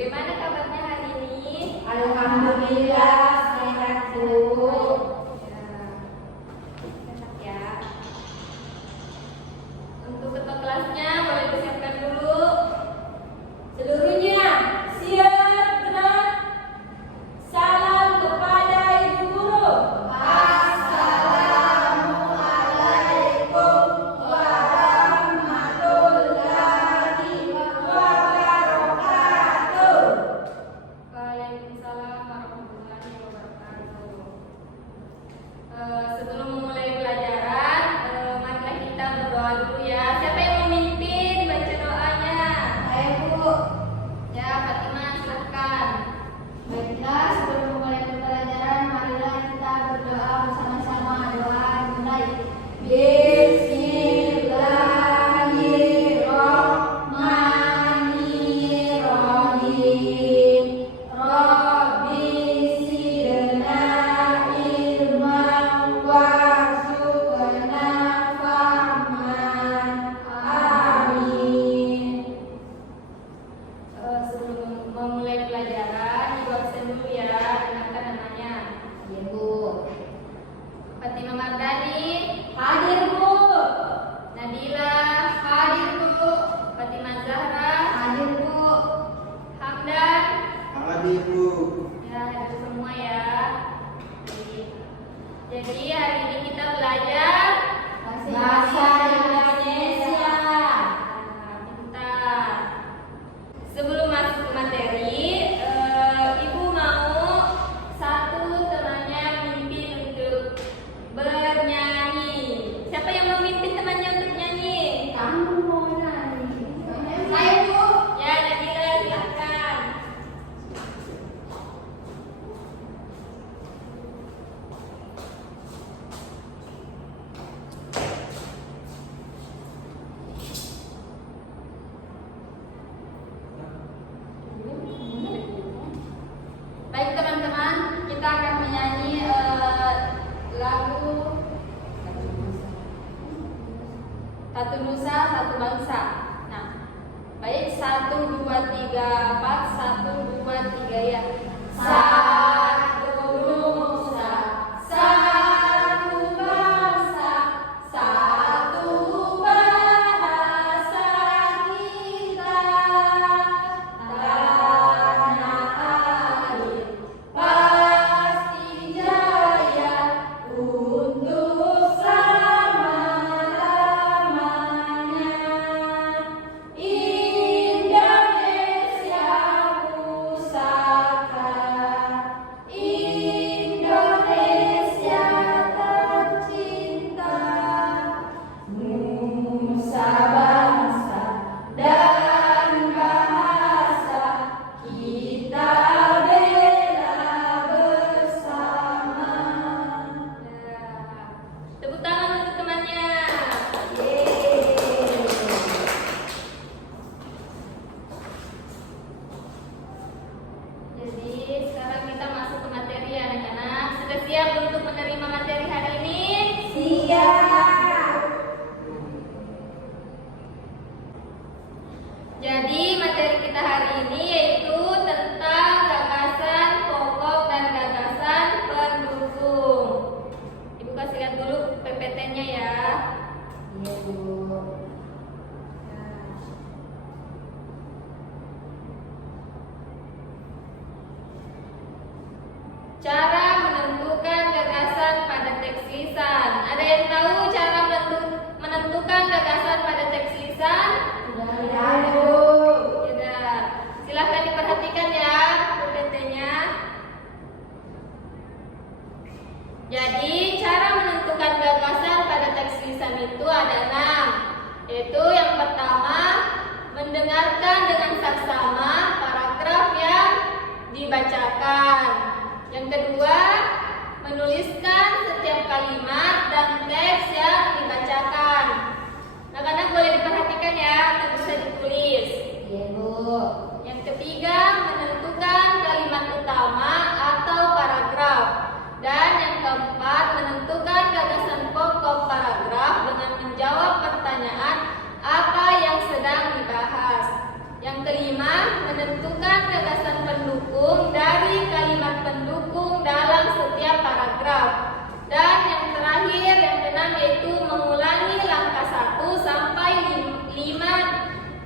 Bagaimana kabarnya hari ini? Alhamdulillah sehat, Bu. Sehat ya. Untuk ketua kelasnya boleh disiapkan dulu. Seluruhnya siap gerak. Salam kepada Ibu Guru. Assalamualaikum warahmatullahi wabarakatuh. Waalaikumsalam warahmatullahi wabarakatuh. Sebelum memulai pelajaran, marilah kita berdoa dulu ya. Siapa yang memimpin baca doanya? Saya, Bu. Ya, Fatimah silahkan. Baiklah, sebelum memulai pembelajaran, marilah kita berdoa bersama-sama. Doa dimulai. Bismillahirrahmanirrahim. Rabbi zidna ilman warzuqna fahman. Amin. Sebelum memulai pelajaran, Ibu absen dulu ya. Dengarkan namanya. Ya, Bu. Fatimah Mardani, Hadir, Bu. Nadila, hadir Bu. Fatimah Zahra, Hadir, Bu. Hamdan. Hadir, Bu. Ya, hadir semua ya. Jadi hari ini kita belajar Bahasa Indonesia. Pintar. Sebelum masuk ke materi, Ibu mau satu temannya memimpin untuk bernyanyi. Siapa yang mau memimpin temannya untuk nyanyi? Kamu mau nyanyi? Saya, Bu. Ya, Nadila silahkan. Baik teman-teman, kita akan menyanyi lagu Satu Nusa Satu Bangsa. Nah, baik 1, 2, 3, 4, 1, 2, 3 ya. Satu nusa, satu bangsa, satu bahasa kita. Tanah air pasti jaya untuk selama-lamanya. Indonesia pusaka, Indonesia tercinta, nusa bangsa dan bahasa kita bela bersama. Ya. Tepuk tangan untuk temannya. Jadi sekarang kita masuk ke materi ya anak-anak. Sudah siap untuk menerima materi hari ini? Siap. Jadi materi kita hari ini yaitu tentang gagasan pokok dan gagasan pendukung. Ibu kasih lihat dulu PPT-nya ya. Iya, Bu. Cara menentukan gagasan pada teks lisan. Ada yang tahu cara menentukan gagasan pada teks lisan? Tidak ada, Bu. Tidak. Silahkan diperhatikan ya PPT-nya. Jadi cara menentukan gagasan pada teks lisan itu ada 6. Yaitu yang pertama, mendengarkan dengan saksama paragraf yang dibacakan. Yang kedua,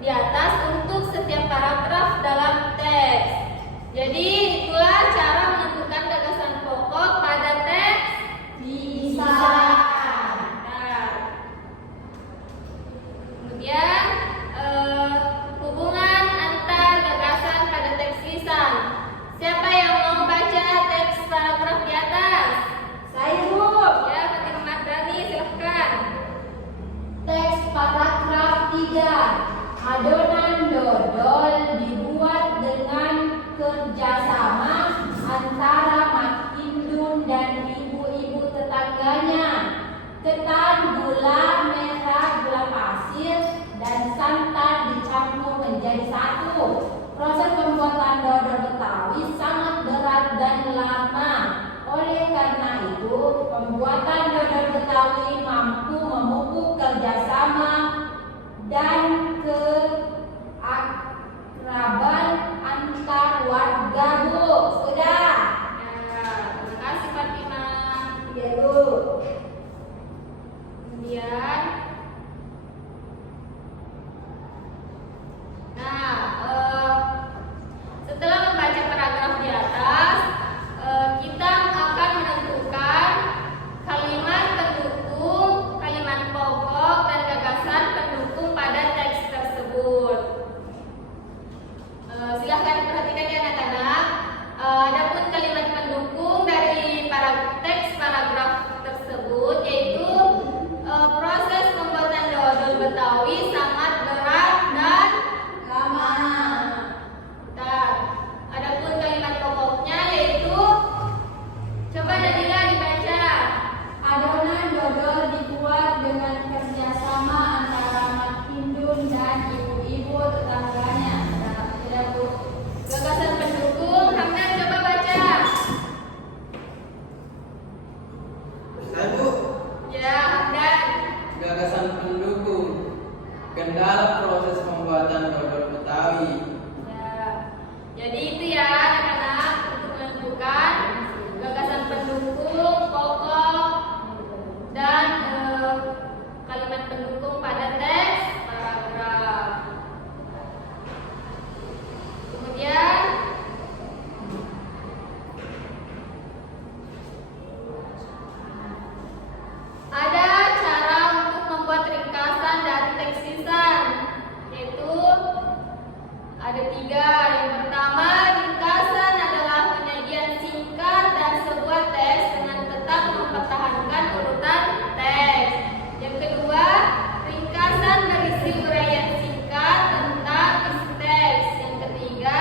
di atas untuk setiap paragraf dalam teks. Jadi itulah cara menentukan gagasan pokok pada teks Bisa. Nah, kemudian hubungan antar gagasan pada teks lisan. Siapa yang mau baca teks paragraf di atas? Saya, Bu. Ya, Fatimah Mahdani, silahkan. Teks paragraf 3. Adonan dodol dibuat dengan kerjasama antara Mak Indun dan ibu-ibu tetangganya. Ketan, gula merah, gula pasir, dan santan dicampur menjadi satu. Proses pembuatan dodol Betawi sangat berat dan lama. Oleh karena itu, pembuatan dodol Betawi mampu memupuk kerjasama dan keakraban antar warga, Bu. Sudah. Ya, terima kasih Fatimah. Iya, Bu. Kemudian, setelah membaca paragraf di atas, kita akan menentukan kalimat pendukung, kalimat pokok, dan gagasan pendukung pada teks tersebut. Silahkan perhatikan ya anak-anak. Adapun kalimat pendukung dari teks paragraf tersebut yaitu proses pembuatan dodol Betawi sangat berat dan Lama. bentar. Adapun kalimat pokoknya yaitu, coba Nadila dibaca. Adonan dodol dibuat dengan kerjasama antara Mak Indun dan ibu-ibu tetangganya. Sudah, Bu. Gagasan pendukung, Hamdan coba baca. Saya, Bu. Ya, Hamdan. Gagasan pendukung kendala proses pembuatan dodol Betawi. Ya. Jadi itu ya anak-anak untuk menentukan gagasan pendukung, pokok, dan kalimat pendukung pada teks paragraf. Kemudian ada cara untuk membuat ringkasan dari teks lisan, yaitu ada 3. Yang pertama, ringkasan adalah penyajian singkat dan sebuah teks dengan tetap mempertahankan urutan teks. Yang kedua, ringkasan berisi uraian singkat tentang isi teks. Yang ketiga,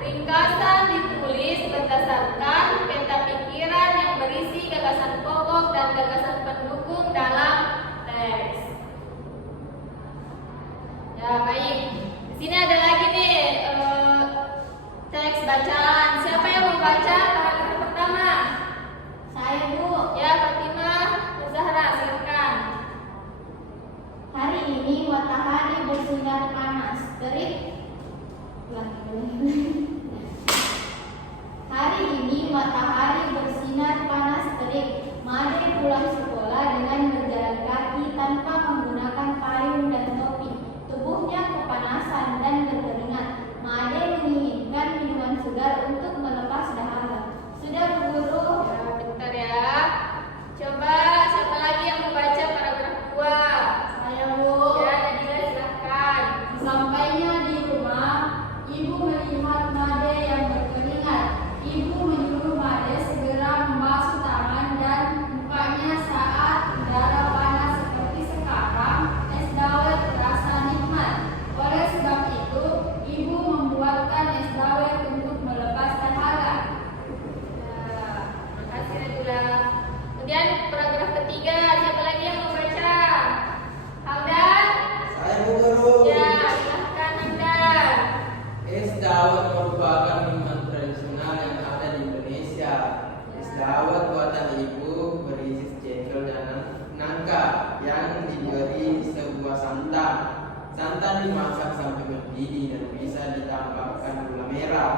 ringkasan ditulis berdasarkan peta pikiran yang berisi gagasan pokok dan gagasan pendukung dalam teks. Ya, baik. Di sini ada lagi nih teks bacaan. Siapa yang mau baca paragraf pertama? Saya, Bu. Ya, Fatimah Zahra, silakan. Hari ini matahari bersinar panas terik. Hari ini matahari bersinar panas terik. Made pulang sekolah dengan berjalan kaki tanpa menggunakan payung dan topi. Tubuhnya kepanasan dan berkeringat. Made menginginkan minuman segar untuk melepas dahaga. Sudah, Bu Guru. Ya, bentar ya. Coba siapa lagi yang membaca paragraf 2? Saya, Bu. Ya, Nadila silakan. Sampainya di rumah, ibu melihat Made yang berkeringat. Ibu menyuruh Made segera membasuh tangan dan mukanya saat udara panas seperti sekarang. Es dawet terasa nikmat. Oleh sebab itu, ibu membuatkan es dawet untuk melepas dahaga. Ya, makasih Nadila. Kemudian paragraf ketiga, siapa lagi yang membaca? Hamdan? Saya, Bu Guru. Ya, silahkan Hamdan. Es dawet merupakan minuman tradisional yang ada di Indonesia. Es dawet buatan ibu berisi cendol dan nangka yang diberi sebuah santan. Santan dimasak sampai mendidih dan bisa ditambahkan gula merah.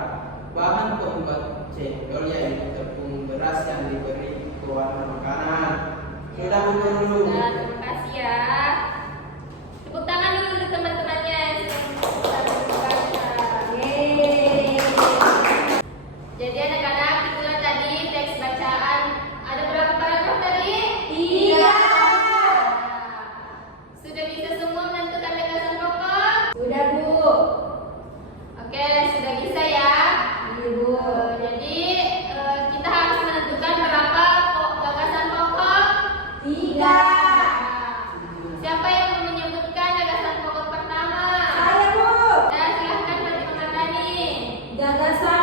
Bahan pembuat cendol yaitu tepung beras yang diberi pewarna makanan. Sudah, Bu Guru. Nah, terima kasih ya. Tepuk tangan dulu untuk teman-temannya yang sudah Gagasan